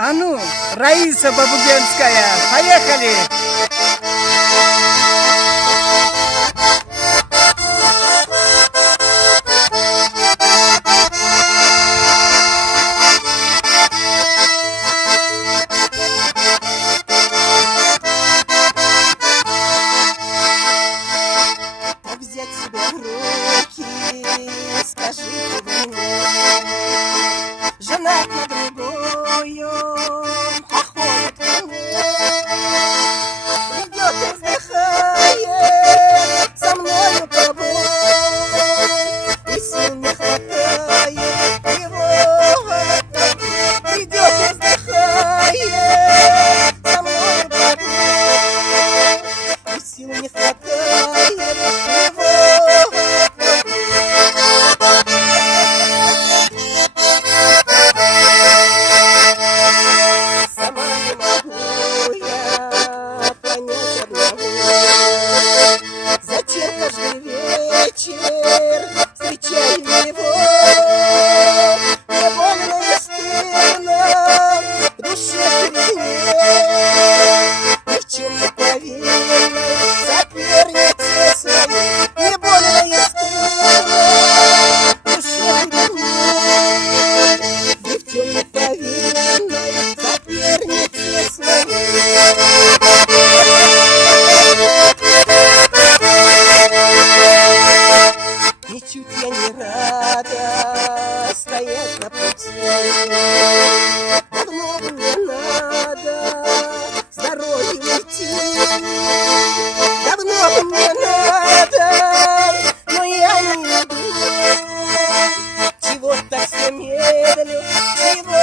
А ну, Раиса Бабугенская, поехали! Как взять себя в руки, скажите вы мне. Женат на другую, а ходит ко мне. Идет и вздыхает, со мною побудь, и сил не хватает его отдать. Идет и вздыхает, со мною побудь, и сил не хватает его отдать. Сама не могу я понять одного, зачем каждый вечер встречаю его. Мне больно и стыдно в душе перед ней, ни в чем не повинной сопернице своей. Мне больно и стыдно в душе перед ней, ни в чем не повинной сопернице своей. Ничуть я не рада стоять на пути. Давно бы мне надо с дороги уйти. Давно бы мне надо, но я не иду. Чего так все медлю, чего